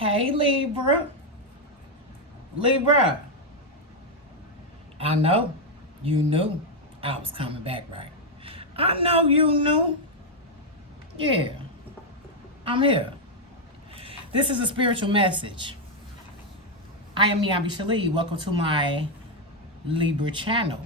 Hey, Libra. Libra. I know you knew I was coming back, right? I know you knew. Yeah, I'm here. This is a spiritual message. I am NiambiShele. Welcome to my Libra channel.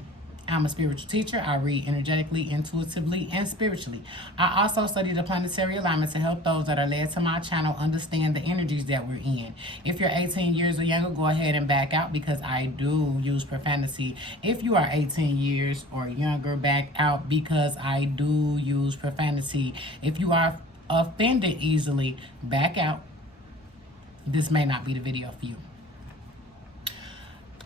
I'm a spiritual teacher. I read energetically, intuitively, and spiritually. I also study the planetary alignments to help those that are led to my channel understand the energies that we're in. If you're 18 years or younger, go ahead and back out because I do use profanity. If you are 18 years or younger, back out because I do use profanity. If you are offended easily, back out. This may not be the video for you.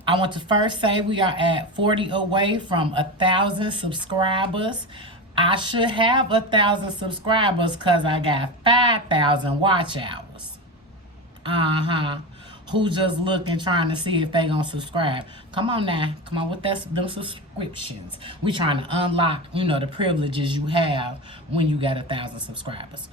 I want to first say we are at 40 away from 1,000 subscribers. I should have 1,000 subscribers because I got 5,000 watch hours. Who just looking trying to see if they gonna subscribe? Come on now, come on with them subscriptions. We trying to unlock, the privileges you have when you got 1,000 subscribers.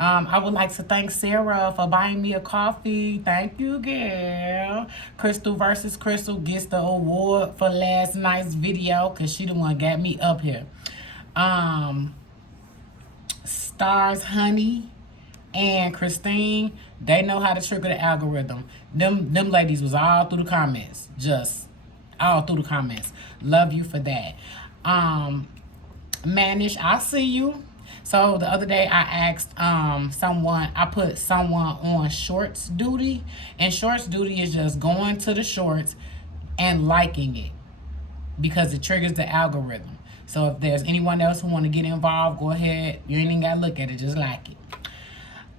I would like to thank Sarah for buying me a coffee. Thank you, girl. Crystal versus Crystal gets the award for last night's video because she the one got me up here. Stars, Honey, and Christine, they know how to trigger the algorithm. Them ladies was all through the comments. Just all through the comments. Love you for that. Manish, I see you. So the other day I asked I put someone on shorts duty, and shorts duty is just going to the shorts and liking it because it triggers the algorithm. So if there's anyone else who want to get involved, go ahead. You ain't even got to look at it, just like it.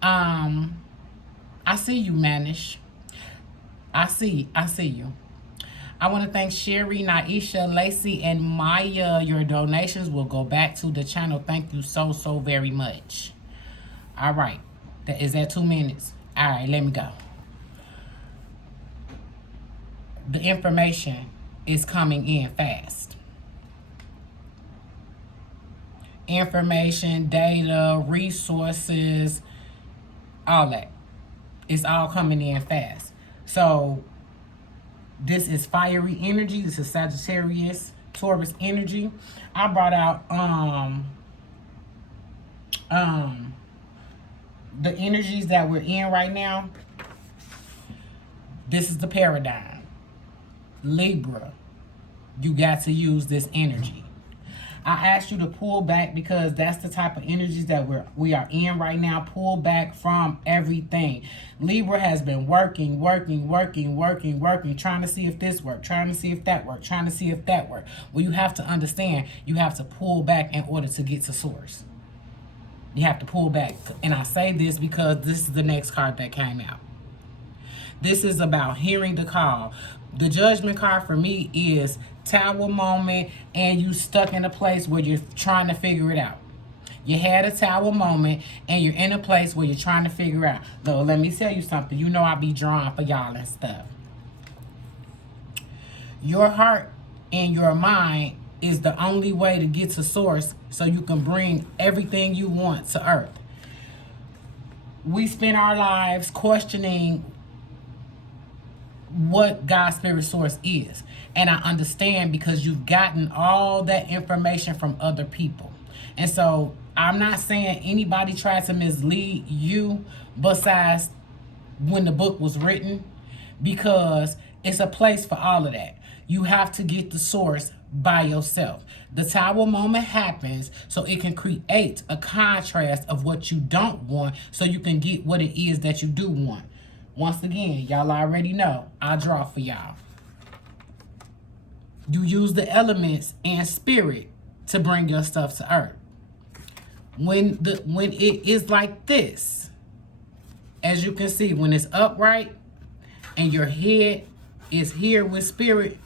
I see you, Manish. I see you. I want to thank Sherry, Naisha, Lacey, and Maya. Your donations will go back to the channel. Thank you so very much. All right. Is that 2 minutes? All right, let me go. The information is coming in fast. Information, data, resources, all that. It's all coming in fast. So this is fiery energy. This is Sagittarius, Taurus energy. I brought out the energies that we're in right now. This is the paradigm. Libra, you got to use this energy. I asked you to pull back because that's the type of energies that we are in right now. Pull back from everything. Libra has been working, trying to see if this worked, trying to see if that worked, trying to see if that worked. Well, you have to understand, you have to pull back in order to get to source. You have to pull back. And I say this because this is the next card that came out. This is about hearing the call. The judgment card for me is tower moment, and you stuck in a place where you're trying to figure it out. You had a tower moment, and you're in a place where you're trying to figure out. Though, let me tell you something. You know I be drawing for y'all and stuff. Your heart and your mind is the only way to get to source so you can bring everything you want to earth. We spend our lives questioning what God's spirit source is. And I understand because you've gotten all that information from other people. And so I'm not saying anybody tried to mislead you besides when the book was written, because it's a place for all of that. You have to get the source by yourself. The tower moment happens so it can create a contrast of what you don't want so you can get what it is that you do want. Once again, y'all already know, I draw for y'all. You use the elements and spirit to bring your stuff to earth. When it is like this, as you can see, when it's upright and your head is here with spirit,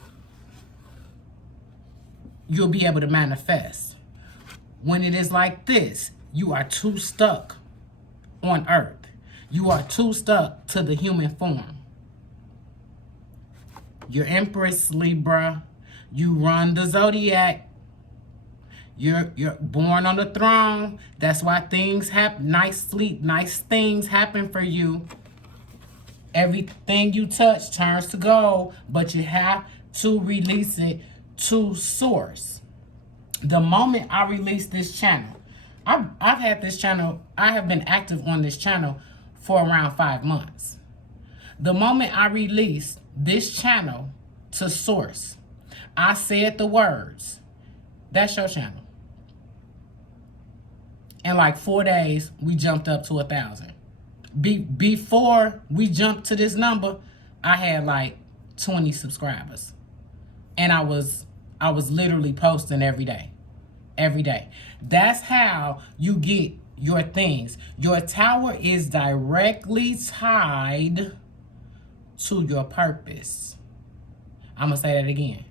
you'll be able to manifest. When it is like this, you are too stuck on earth. You are too stuck to the human form. You're Empress, Libra. You run the zodiac. You're born on the throne. That's why things happen. Nice sleep, nice things happen for you. Everything you touch turns to gold, but you have to release it to source. The moment I release this channel, I've had this channel, I have been active on this channel for around 5 months. The moment I release this channel to source, I said the words, that's your channel. In like 4 days, we jumped up to 1,000. Before we jumped to this number, I had like 20 subscribers. And I was literally posting every day. Every day. That's how you get your things. Your tower is directly tied to your purpose. I'm going to say that again.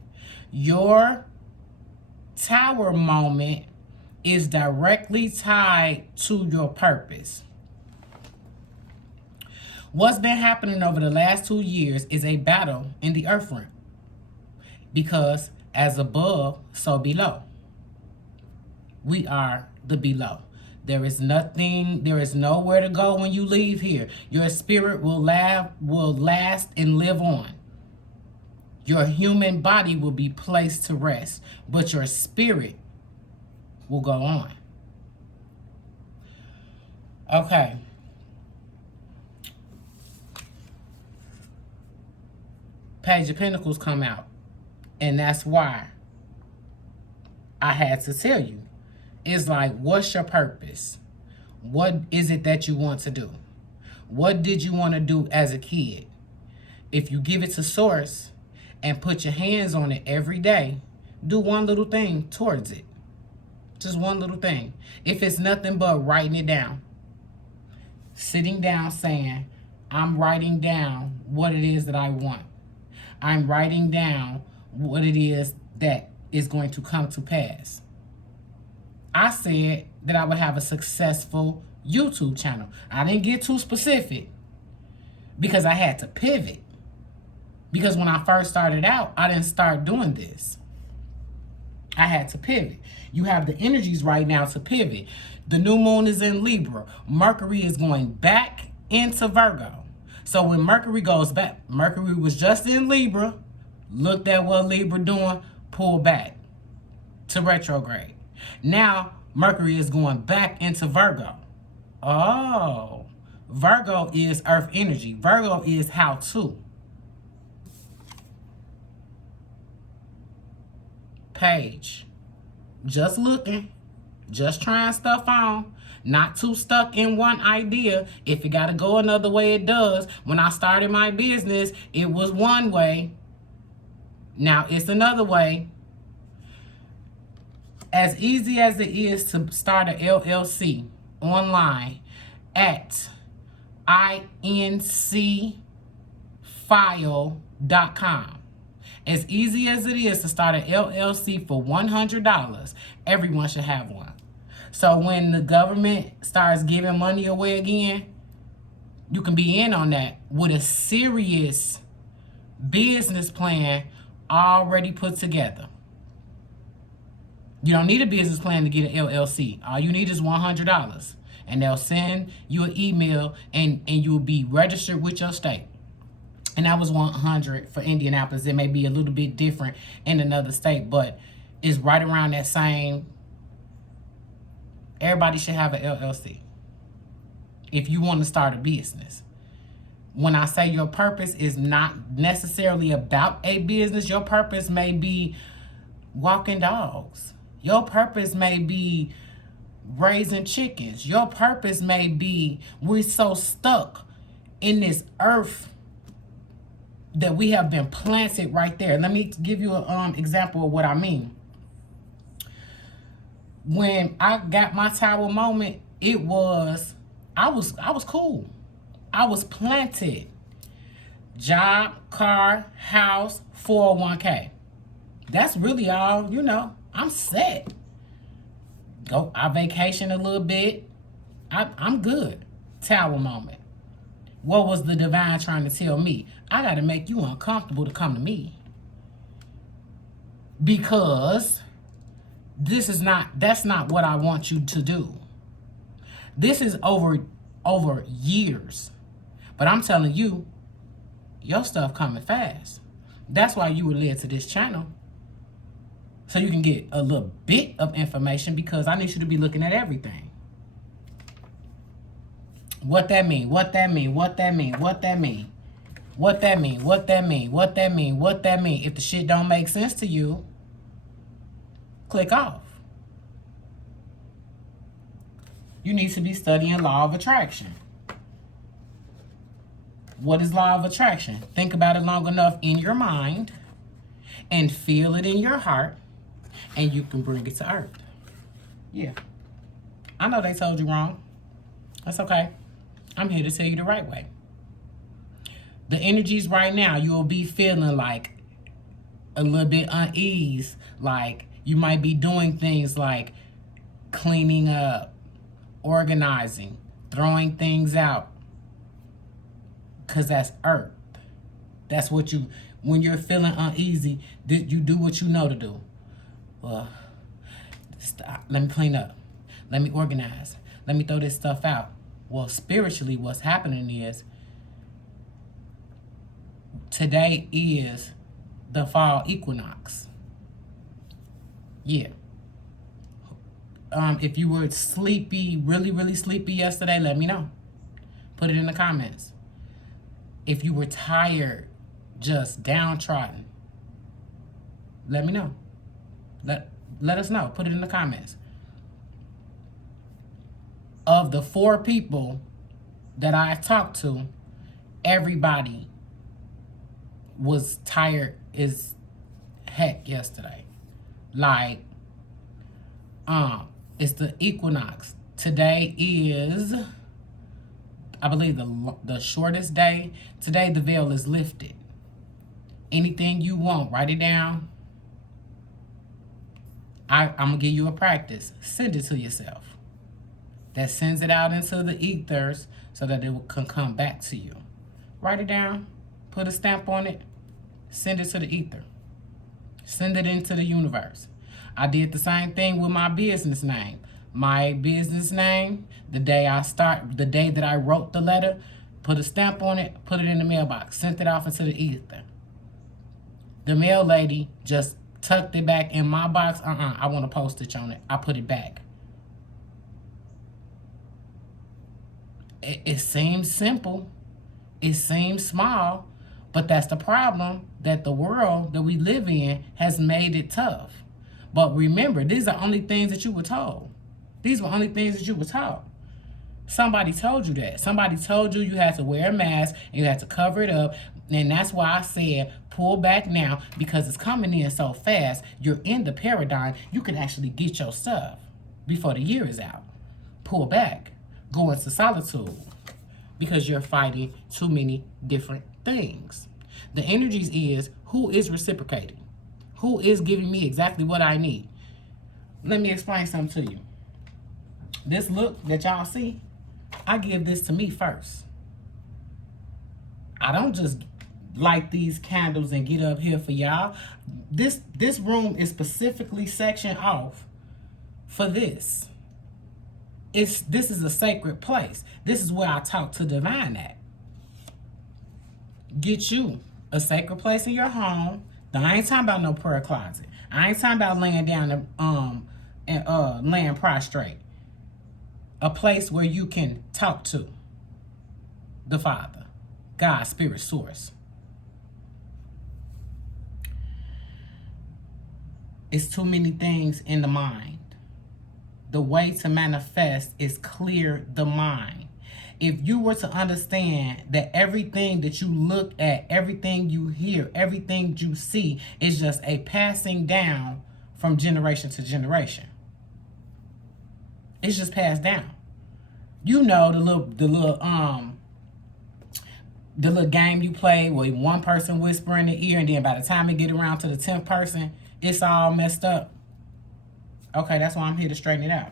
Your tower moment is directly tied to your purpose. What's been happening over the last 2 years is a battle in the earth realm. Because as above, so below. We are the below. There is nothing, there is nowhere to go when you leave here. Your spirit will last and live on. Your human body will be placed to rest, but your spirit will go on. Okay. Page of Pentacles come out. And that's why I had to tell you. It's like, what's your purpose? What is it that you want to do? What did you want to do as a kid? If you give it to source and put your hands on it every day, do one little thing towards it. Just one little thing. If it's nothing but writing it down. Sitting down saying, I'm writing down what it is that I want. I'm writing down what it is that is going to come to pass. I said that I would have a successful YouTube channel. I didn't get too specific because I had to pivot. Because when I first started out, I didn't start doing this. I had to pivot. You have the energies right now to pivot. The new moon is in Libra. Mercury is going back into Virgo. So when Mercury goes back, Mercury was just in Libra, looked at what Libra doing, pulled back to retrograde. Now, Mercury is going back into Virgo. Oh, Virgo is earth energy. Virgo is how to. Page. Just looking. Just trying stuff on. Not too stuck in one idea. If it got to go another way, it does. When I started my business, it was one way. Now it's another way. As easy as it is to start an LLC online at INCFile.com. As easy as it is to start an LLC for $100, everyone should have one. So when the government starts giving money away again, you can be in on that with a serious business plan already put together. You don't need a business plan to get an LLC. All you need is $100. And they'll send you an email and you'll be registered with your state. And that was $100 for Indianapolis. It may be a little bit different in another state, but it's right around that same. Everybody should have an LLC if you want to start a business. When I say your purpose is not necessarily about a business, your purpose may be walking dogs. Your purpose may be raising chickens. Your purpose may be we're so stuck in this earth that we have been planted right there. Let me give you an example of what I mean. When I got my tower moment, I was cool. I was planted. Job, car, house, 401k. That's really all, I'm set. I vacation a little bit. I'm good. Tower moment. What was the divine trying to tell me? I got to make you uncomfortable to come to me. Because that's not what I want you to do. This is over years. But I'm telling you, Your stuff coming fast. That's why you were led to this channel. So you can get a little bit of information, because I need you to be looking at everything. What that mean? What that mean? What that mean? What that mean? What that mean? What that mean? What that mean? What that mean? If the shit don't make sense to you, click off. You need to be studying law of attraction. What is law of attraction? Think about it long enough in your mind and feel it in your heart, and you can bring it to earth. Yeah. I know they told you wrong. That's okay. I'm here to tell you the right way. The energies right now, you'll be feeling like a little bit unease, like you might be doing things like cleaning up, organizing, throwing things out, because that's earth. That's what you, when you're feeling uneasy, you do what you know to do. Well, stop. Let me clean up. Let me organize. Let me throw this stuff out. Well, spiritually, what's happening is, today is the fall equinox. Yeah. If you were sleepy, really sleepy yesterday, let me know. Put it in the comments. If you were tired, just downtrodden, let me know. Let us know. Put it in the comments. Of the 4 people that I talked to, everybody was tired as heck yesterday. Like, it's the equinox. Today is, I believe, the shortest day. Today the veil is lifted. Anything you want, write it down. I'm going to give you a practice. Send it to yourself. That sends it out into the ethers so that it can come back to you. Write it down. Put a stamp on it. Send it to the ether. Send it into the universe. I did the same thing with my business name. My business name, the day that I wrote the letter, put a stamp on it, put it in the mailbox, sent it off into the ether. The mail lady just tucked it back in my box. I want a postage on it. I put it back. It seems simple. It seems small. But that's the problem, that the world that we live in has made it tough. But remember, these are only things that you were told. These were only things that you were taught. Somebody told you that. Somebody told you you had to wear a mask and you had to cover it up. And that's why I said pull back now, because it's coming in so fast. You're in the paradigm. You can actually get your stuff before the year is out. Pull back. Go into solitude, because you're fighting too many different things. The energies is, who is reciprocating? Who is giving me exactly what I need? Let me explain something to you. This look that y'all see, I give this to me first. I don't just light these candles and get up here for y'all. This room is specifically sectioned off for this. This is a sacred place. This is where I talk to divine at. Get you a sacred place in your home. I ain't talking about no prayer closet. I ain't talking about laying down and laying prostrate. A place where you can talk to the Father, God, Spirit, Source. It's too many things in the mind. The way to manifest is clear the mind. If you were to understand that everything that you look at, everything you hear, everything you see is just a passing down from generation to generation. It's just passed down. You know the little game you play where one person whisper in the ear, and then by the time it get around to the 10th person, it's all messed up. Okay, that's why I'm here to straighten it out.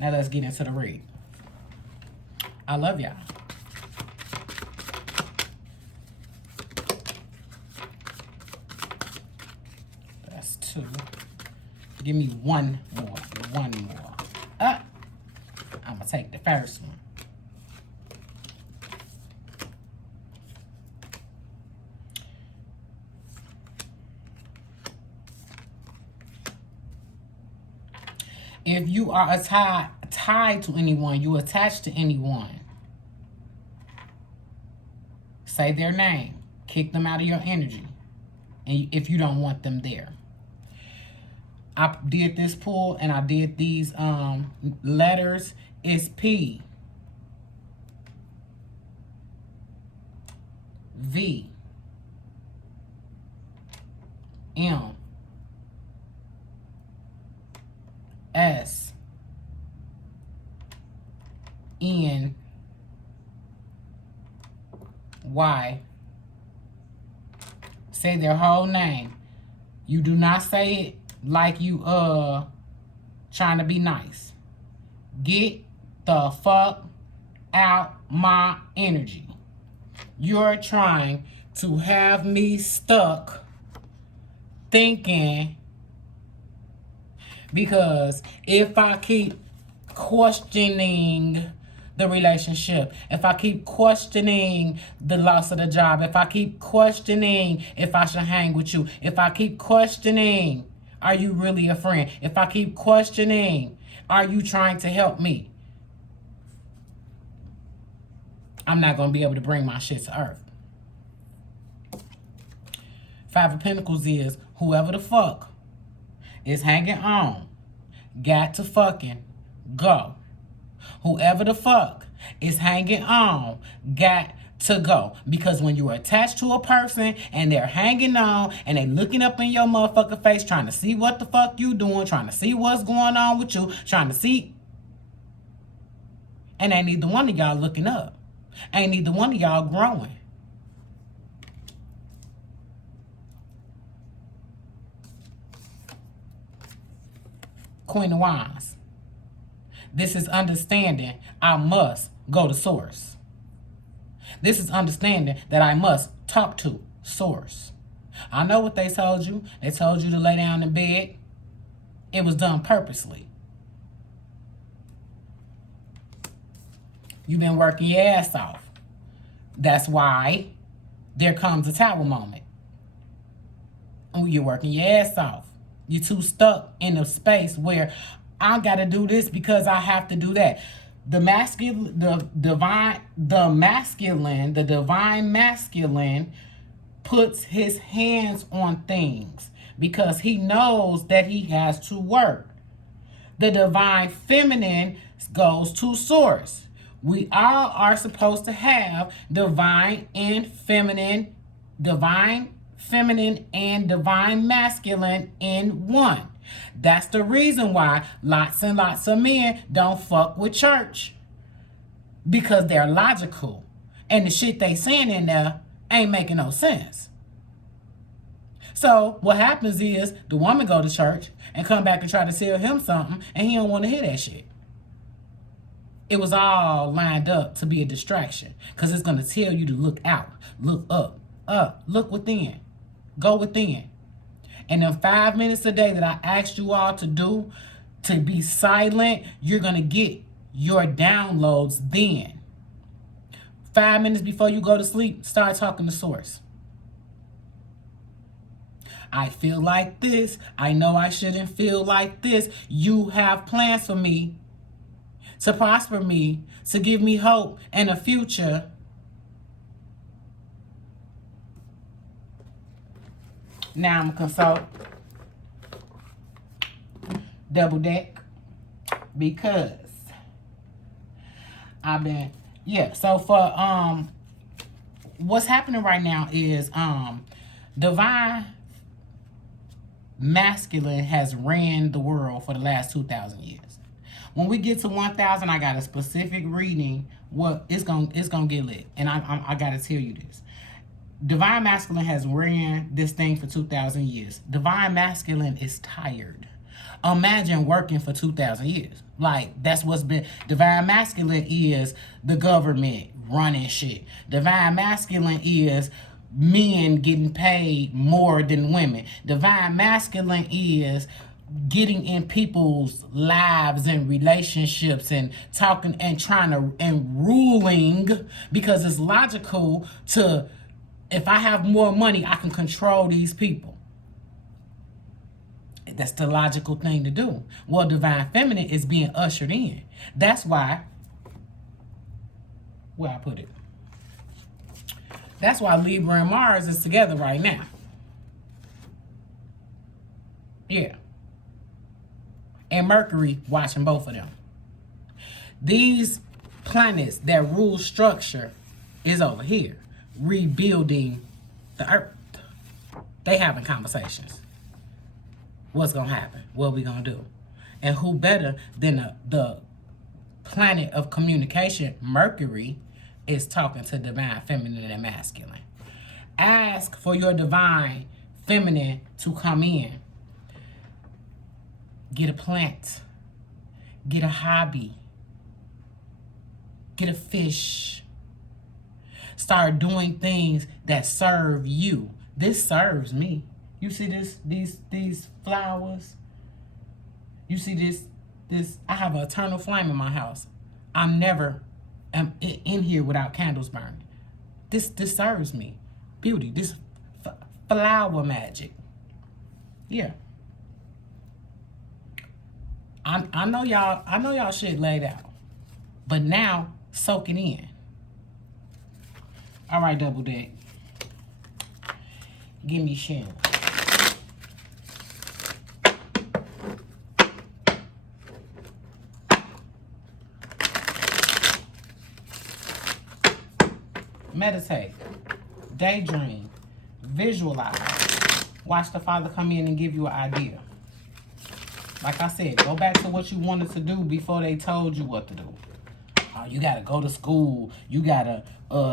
Now let's get into the read. I love y'all. That's 2. Give me one more. I'm gonna take the first one. If you are tied to anyone, you attached to anyone, say their name. Kick them out of your energy. And if you don't want them there. I did this pull and I did these letters. It's P, V, M, S, N, Y. Say their whole name. You do not say it like you trying to be nice. Get the fuck out my energy. You're trying to have me stuck thinking, because if I keep questioning the relationship, if I keep questioning the loss of the job, if I keep questioning if I should hang with you, if I keep questioning, are you really a friend? If I keep questioning, are you trying to help me? I'm not going to be able to bring my shit to earth. Five of Pentacles is whoever the fuck is hanging on got to fucking go. Whoever the fuck is hanging on got to go. Because when you're attached to a person and they're hanging on and they looking up in your motherfucking face trying to see what the fuck you doing, trying to see what's going on with you, trying to see, and ain't neither one of y'all looking up. Ain't neither one of y'all growing. Queen of Wands. This is understanding I must go to source. This is understanding that I must talk to source. I know what they told you. They told you to lay down in bed. It was done purposely. You've been working your ass off. That's why there comes a tower moment. And you're working your ass off. You're too stuck in a space where I gotta do this because I have to do that. The divine masculine puts his hands on things because he knows that he has to work. The divine feminine goes to source. We all are supposed to have divine feminine and divine masculine in one. That's the reason why lots and lots of men don't fuck with church. Because they're logical. And the shit they saying in there ain't making no sense. So what happens is the woman go to church and come back and try to sell him something and he don't want to hear that shit. It was all lined up to be a distraction. Because it's going to tell you to look out, look up, look within, go within. And in 5 minutes a day that I asked you all to do, to be silent, you're going to get your downloads then. 5 minutes before you go to sleep, start talking to source. I feel like this. I know I shouldn't feel like this. You have plans for me to prosper me, to give me hope and a future. Now I'm going to consult double deck because I've been, so for what's happening right now is divine masculine has ran the world for the last 2,000 years. When we get to 1,000, I got a specific reading. What it's gonna get lit, and I gotta tell you this. Divine masculine has ran this thing for 2,000 years. Divine masculine is tired. Imagine working for 2,000 years. Like, that's what's been. Divine masculine is the government running shit. Divine masculine is men getting paid more than women. Divine masculine is getting in people's lives and relationships and talking and trying to and ruling, because it's logical to, if I have more money, I can control these people. That's the logical thing to do. Well, divine feminine is being ushered in. That's why, where I put it. That's why Libra and Mars is together right now. Yeah. And Mercury watching both of them. These planets that rule structure is over here, rebuilding the earth. They having conversations. What's going to happen? What we going to do? And who better than the planet of communication, Mercury, is talking to divine feminine and masculine. Ask for your divine feminine to come in. Get a plant. Get a hobby. Get a fish. Start doing things that serve you. This serves me. You see these flowers? You see this? I have an eternal flame in my house. I'm never in here without candles burning. This serves me. Beauty. This flower magic. Yeah. I know y'all shit laid out. But now soak it in. All right, double deck. Give me Shele. Meditate, daydream, visualize. Watch the Father come in and give you an idea. Like I said, go back to what you wanted to do before they told you what to do. You got to go to school. You got to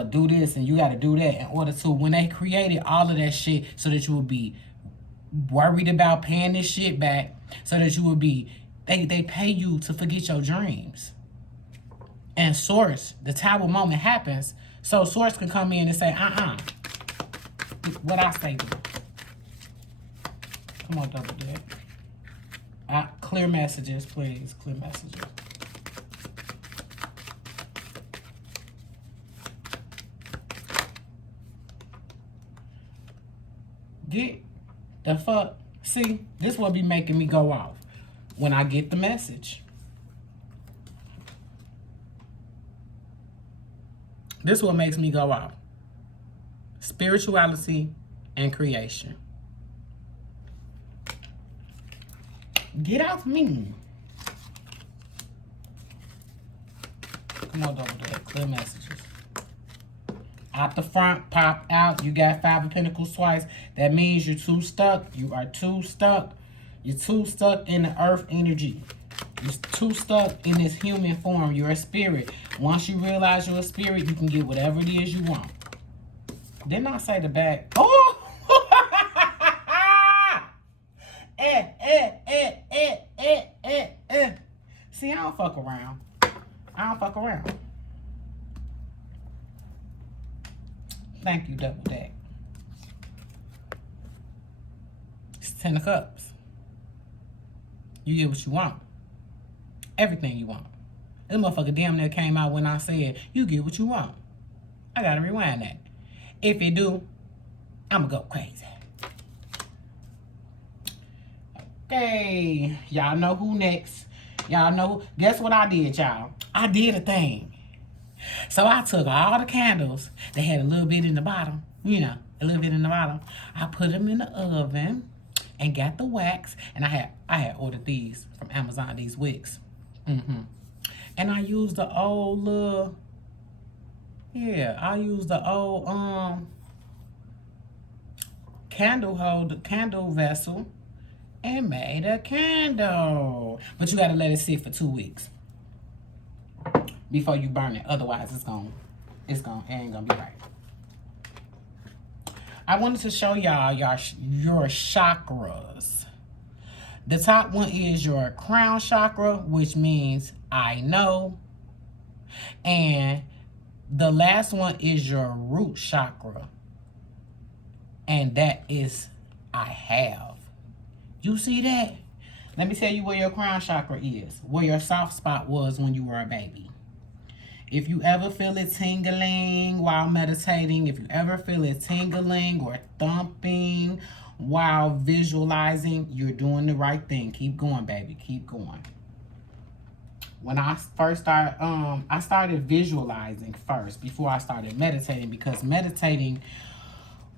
do this and you got to do that in order to, when they created all of that shit so that you would be worried about paying this shit back, so that you would be, they pay you to forget your dreams. And Source, the Tower moment happens, so Source can come in and say, what I say do. Come on, double deck. Clear messages, please. Clear messages. Get the fuck. See, this will be making me go off when I get the message. This what makes me go off. Spirituality and creation. Get off me. Come on, double deck. Clear messages. Out the front, pop out. You got Five of Pentacles twice. That means you're too stuck. You are too stuck. You're too stuck in the earth energy. You're too stuck in this human form. You're a spirit. Once you realize you're a spirit, you can get whatever it is you want. Didn't I say the back? Oh! See, I don't fuck around. I don't fuck around. Thank you, double deck. It's 10 of Cups. You get what you want. Everything you want. This motherfucker damn near came out when I said, you get what you want. I gotta rewind that. If you do, I'ma go crazy. Okay, y'all know who next. Y'all know, guess what I did, y'all? I did a thing. So I took all the candles that had a little bit in the bottom, you know, a little bit in the bottom. I put them in the oven and got the wax. And I had ordered these from Amazon, these wicks. And I used the old I used the old candle holder, candle vessel, and made a candle. But you gotta let it sit for 2 weeks before you burn it. Otherwise, it ain't gonna be right. I wanted to show y'all your chakras. The top one is your crown chakra, which means I know. And the last one is your root chakra. And that is I have. You see that? Let me tell you where your crown chakra is. Where your soft spot was when you were a baby. If you ever feel it tingling while meditating, if you ever feel it tingling or thumping while visualizing, you're doing the right thing. Keep going, baby. Keep going. When I first started, I started visualizing first before I started meditating, because meditating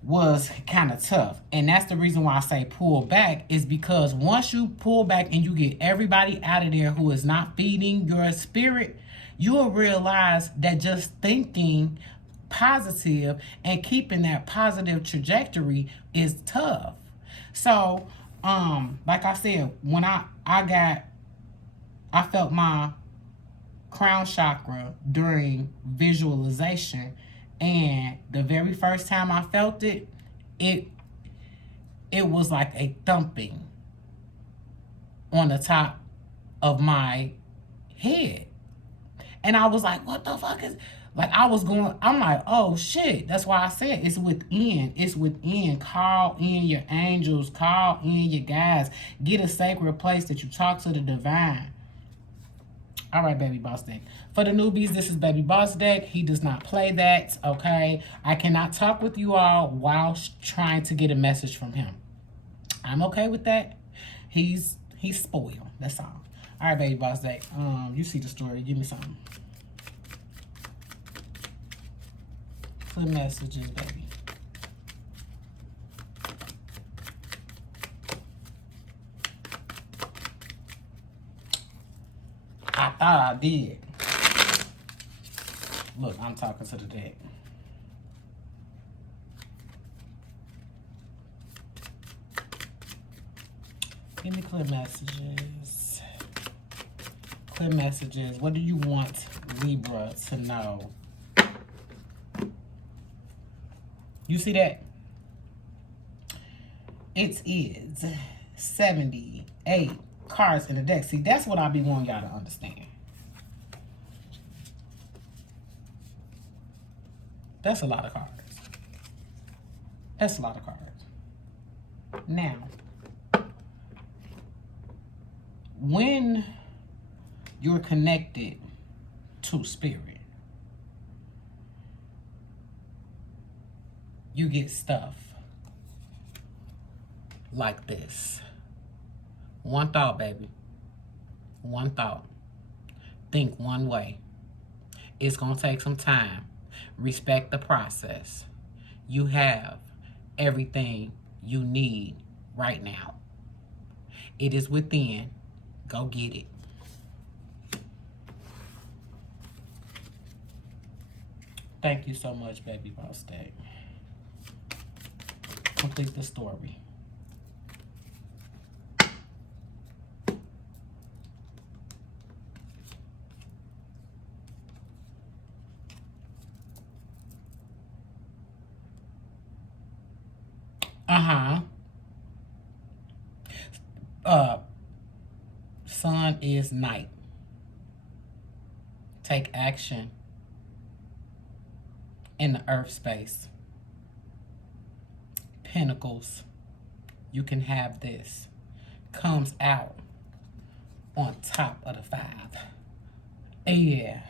was kind of tough. And that's the reason why I say pull back, is because once you pull back and you get everybody out of there who is not feeding your spirit, you will realize that just thinking positive and keeping that positive trajectory is tough. So, like I said, when I felt my crown chakra during visualization, and the very first time I felt it, it was like a thumping on the top of my head. And I was like, what the fuck is, like, I'm like, oh shit. That's why I said it's within. It's within. Call in your angels. Call in your guides. Get a sacred place that you talk to the divine. All right, Baby Boss Deck. For the newbies, this is Baby Boss Deck. He does not play that, okay? I cannot talk with you all while trying to get a message from him. I'm okay with that. He's spoiled. That's all. All right, Baby Boss Deck. You see the story. Give me something. Clear messages, baby. I thought I did. Look, I'm talking to the deck. Give me clear messages. Clear messages. What do you want Libra to know? You see that? It is 78 cards in the deck. See, that's what I be wanting y'all to understand. That's a lot of cards. That's a lot of cards. Now, when you're connected to spirit, you get stuff like this. One thought, baby. One thought. Think one way. It's going to take some time. Respect the process. You have everything you need right now. It is within. Go get it. Thank you so much, Baby Boss Deck. Complete the story. Sun is night. Take action in the earth space. Pentacles, you can have this, comes out on top of the 5. Yeah,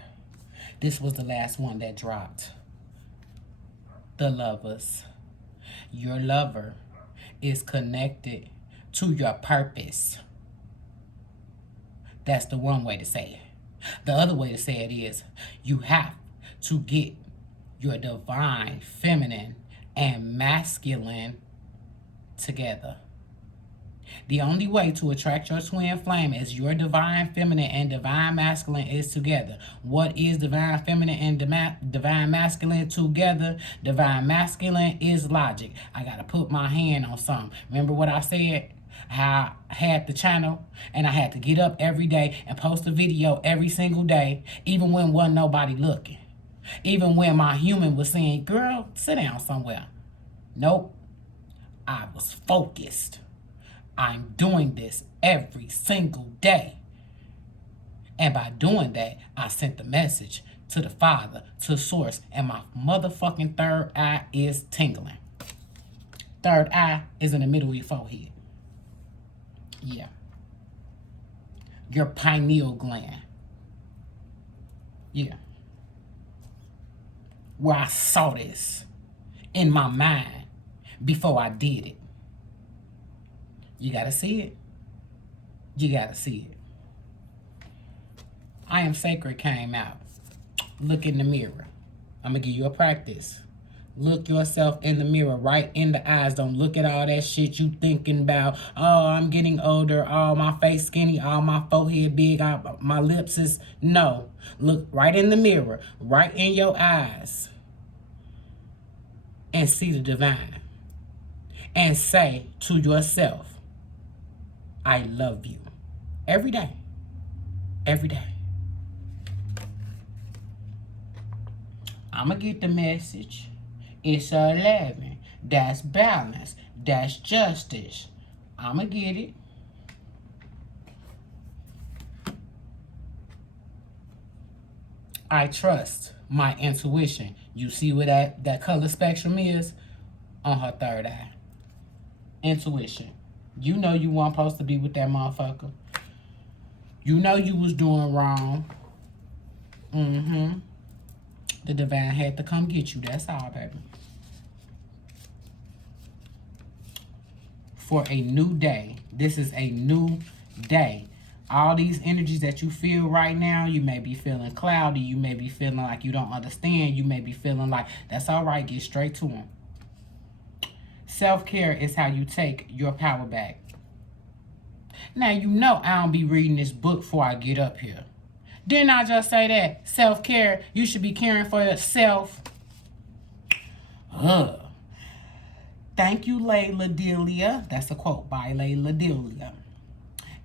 this was the last one that dropped. The Lovers. Your lover is connected to your purpose. That's the one way to say it. The other way to say it is, you have to get your divine feminine and masculine together. The only way to attract your twin flame is your divine feminine and divine masculine is together. What is divine feminine and divine masculine together? Divine masculine is logic. I got to put my hand on something. Remember what I said? How I had the channel and I had to get up every day and post a video every single day, even when wasn't nobody looking. Even when my human was saying, girl, sit down somewhere. Nope. I was focused. I'm doing this every single day. And by doing that, I sent the message to the Father, to Source, and my motherfucking third eye is tingling. Third eye is in the middle of your forehead. Yeah. Your pineal gland. Yeah. Where I saw this in my mind before I did it. You got to see it. You got to see it. I Am Sacred came out. Look in the mirror. I'm going to give you a practice. Look yourself in the mirror, right in the eyes. Don't look at all that shit you thinking about. Oh, I'm getting older. Oh, my face skinny. Oh, my forehead big. My lips is... No. Look right in the mirror, right in your eyes, and see the divine. And say to yourself, I love you. Every day. Every day. I'm going to get the message. It's 11. That's balance. That's justice. I'm going to get it. I trust my intuition. You see what that color spectrum is? On her third eye. Intuition. You know you weren't supposed to be with that motherfucker. You know you was doing wrong. Mm-hmm. The divine had to come get you. That's all, baby. For a new day. This is a new day. All these energies that you feel right now, you may be feeling cloudy. You may be feeling like you don't understand. You may be feeling like, that's all right. Get straight to them. Self-care is how you take your power back. Now, you know I don't be reading this book before I get up here. Didn't I just say that? Self-care, you should be caring for yourself. Thank you, Layla Delia. That's a quote by Layla Delia.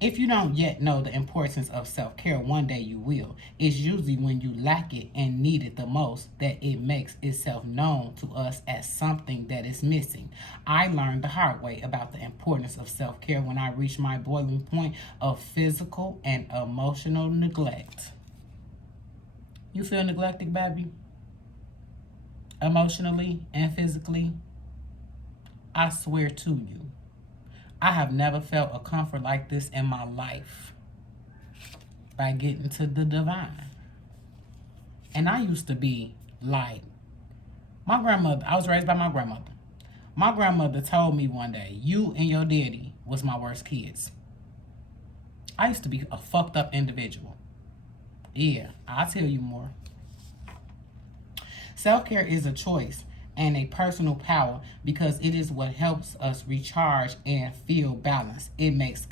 If you don't yet know the importance of self-care, one day you will. It's usually when you lack it and need it the most that it makes itself known to us as something that is missing. I learned the hard way about the importance of self-care when I reached my boiling point of physical and emotional neglect. You feel neglected, baby? Emotionally and physically? I swear to you, I have never felt a comfort like this in my life by getting to the divine. And I used to be like, my grandmother, I was raised by my grandmother. My grandmother told me one day, you and your daddy was my worst kids. I used to be a fucked up individual. Yeah, I'll tell you more. Self-care is a choice and a personal power because it is what helps us recharge and feel balanced. It takes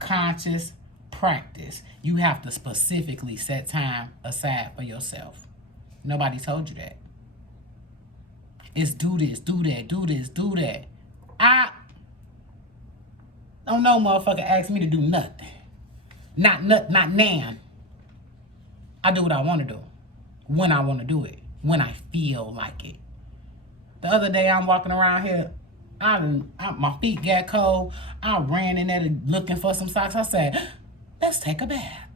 conscious practice. You have to specifically set time aside for yourself. Nobody told you that. It's do this, do that, do this, do that. I don't know, motherfucker asked me to do nothing. Not now. I do what I want to do. When I want to do it. When I feel like it. The other day I'm walking around here. My feet got cold. I ran in there looking for some socks. I said, let's take a bath.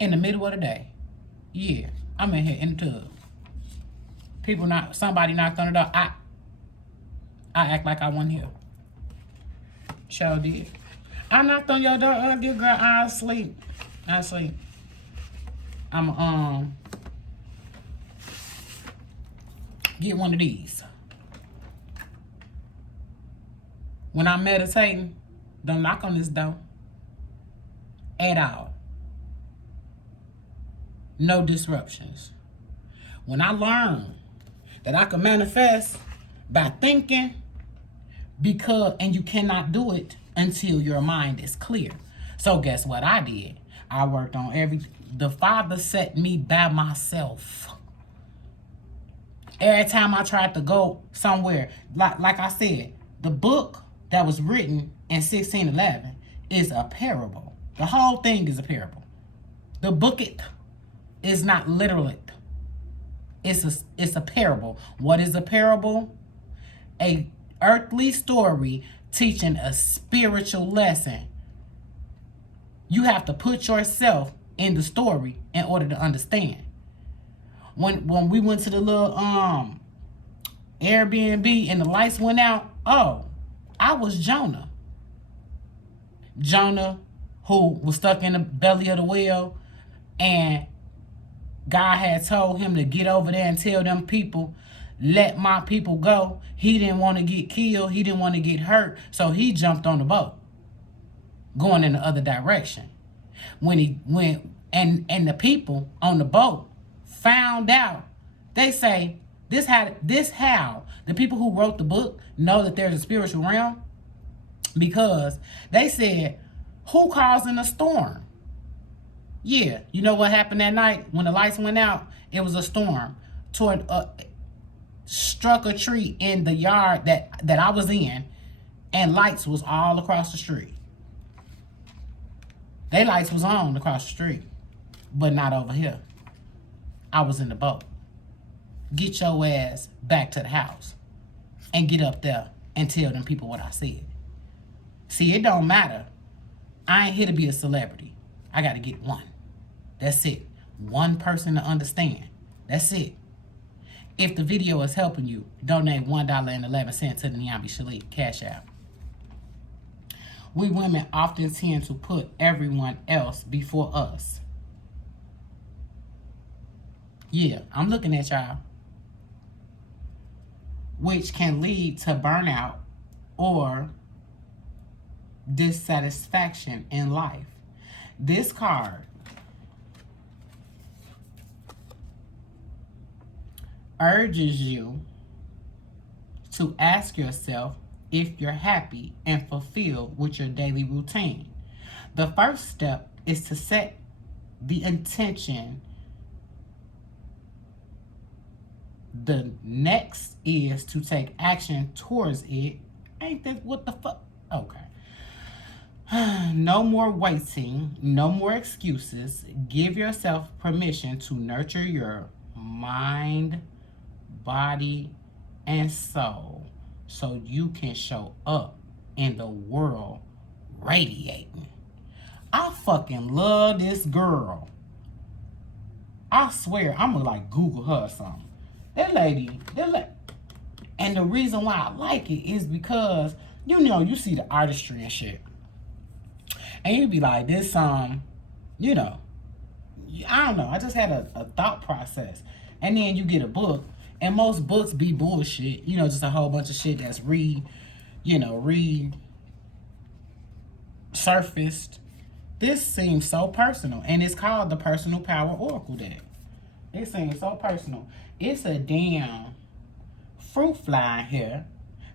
In the middle of the day. Yeah. I'm in here in the tub. Somebody knocked on the door. I act like I wasn't here. Sure did. I knocked on your door earlier, girl. I sleep. I'm get one of these. When I'm meditating, don't knock on this door at all. No disruptions. When I learn that I can manifest by thinking, and you cannot do it until your mind is clear. So guess what I did? I worked on the Father set me by myself. Every time I tried to go somewhere, like I said, the book that was written in 1611 is a parable. The whole thing is a parable. The book is not literal. It's a parable. What is a parable? A earthly story teaching a spiritual lesson. You have to put yourself in the story in order to understand. When we went to the little Airbnb and the lights went out, I was Jonah. Jonah, who was stuck in the belly of the whale, and God had told him to get over there and tell them people let my people go. He didn't want to get killed. He didn't want to get hurt. So he jumped on the boat, going in the other direction. When he went, and the people on the boat found out, they say, this how the people who wrote the book know that there's a spiritual realm, because they said, who causing a storm? Yeah, you know what happened that night when the lights went out? It was a storm. Struck a tree in the yard that I was in, and lights was all across the street. They lights was on across the street, but not over here. I was in the boat. Get your ass back to the house and get up there and tell them people what I said. See, it don't matter. I ain't here to be a celebrity. I got to get one. That's it. One person to understand. That's it. If the video is helping you, donate $1.11 to the NiambiShele Cash App. We women often tend to put everyone else before us. Yeah, I'm looking at y'all. Which can lead to burnout or dissatisfaction in life. This card urges you to ask yourself if you're happy and fulfilled with your daily routine. The first step is to set the intention. The next is to take action towards it. Ain't that what the fuck? Okay. No more waiting, no more excuses. Give yourself permission to nurture your mind, body, and soul so you can show up in the world radiating. I fucking love this girl. I swear, I'm gonna like Google her or something. That lady, and the reason why I like it is because, you know, you see the artistry and shit. And you be like, this, you know, I don't know. I just had a thought process. And then you get a book, and most books be bullshit. You know, just a whole bunch of shit that's resurfaced. This seems so personal, and it's called the Personal Power Oracle deck. It seems so personal. It's a damn fruit fly here,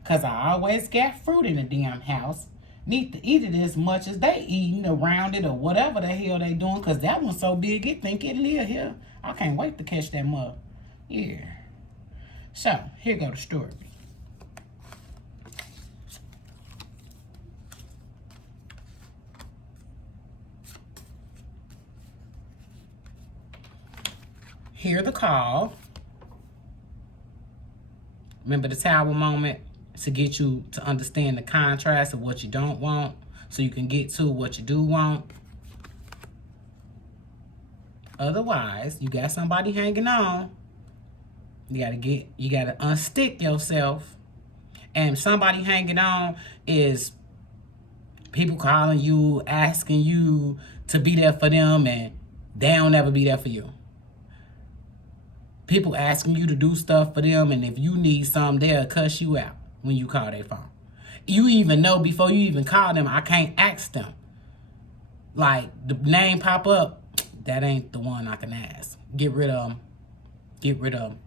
because I always got fruit in the damn house. Need to eat it as much as they eating around it or whatever the hell they doing, because that one's so big it think it live here. I can't wait to catch that mug. Yeah. So, here go the story. Hear the call. Remember the tower moment to get you to understand the contrast of what you don't want so you can get to what you do want. Otherwise, you got somebody hanging on. You gotta unstick yourself. And somebody hanging on is people calling you, asking you to be there for them, and they don't ever be there for you. People asking you to do stuff for them, and if you need something, they'll cuss you out when you call their phone. You even know before you even call them, I can't ask them. Like, the name pop up, that ain't the one I can ask. Get rid of them. Get rid of them.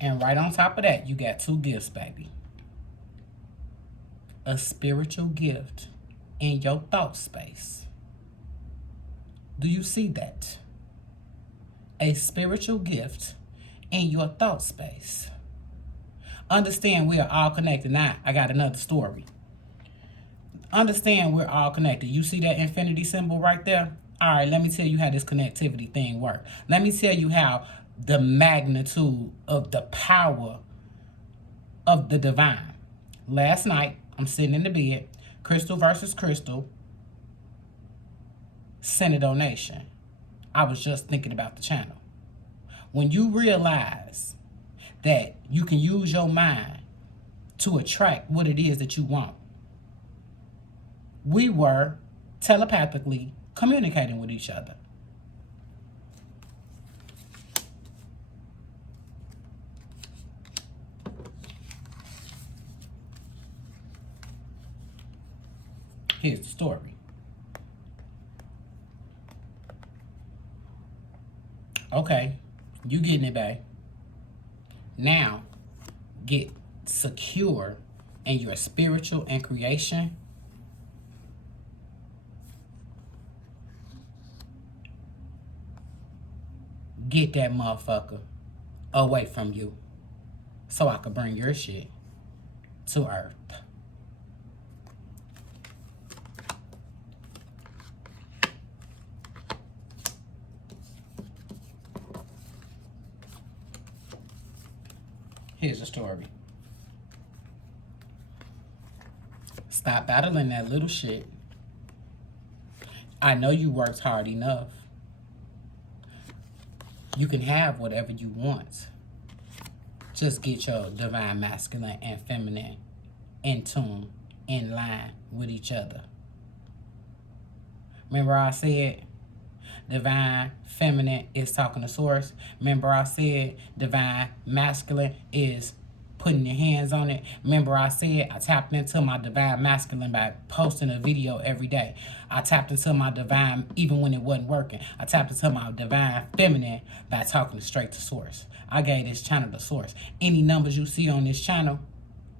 And right on top of that, you got two gifts, baby. A spiritual gift in your thought space. Do you see that? A spiritual gift in your thought space. Understand we are all connected. Now, I got another story. Understand we're all connected. You see that infinity symbol right there? All right, let me tell you how this connectivity thing works. Let me tell you how the magnitude of the power of the divine. Last night, I'm sitting in the bed, crystal versus crystal, send a donation. I was just thinking about the channel. When you realize that you can use your mind to attract what it is that you want, we were telepathically communicating with each other. Here's the story. Okay, you getting it, babe. Now, get secure in your spiritual and creation. Get that motherfucker away from you so I could bring your shit to earth. Here's the story. Stop battling that little shit. I know you worked hard enough. You can have whatever you want. Just get your divine masculine and feminine in tune, in line with each other. Remember I said divine feminine is talking to source. Remember I said divine masculine is putting your hands on it. Remember I said I tapped into my divine masculine by posting a video every day. I tapped into my divine even when it wasn't working. I tapped into my divine feminine by talking straight to source. I gave this channel the source. Any numbers you see on this channel,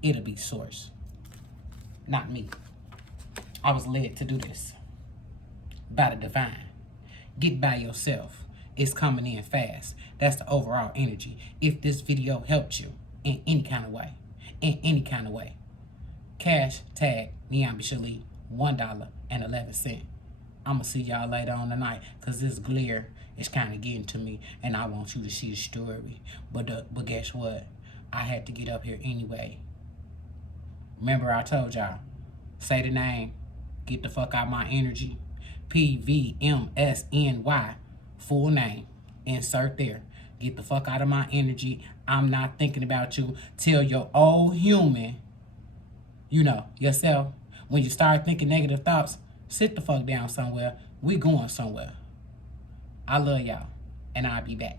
it'll be source. Not me. I was led to do this by the divine. Get by yourself. It's coming in fast. That's the overall energy. If this video helped you in any kind of way, cash tag NiambiShele $1.11. I'ma see y'all later on tonight, cause this glare is kind of getting to me, and I want you to see the story. But guess what? I had to get up here anyway. Remember I told y'all, say the name, get the fuck out my energy. PVMSNY, full name, insert there. Get the fuck out of my energy. I'm not thinking about you. Tell your old human, you know, yourself, when you start thinking negative thoughts, sit the fuck down somewhere. We going somewhere. I love y'all, and I'll be back.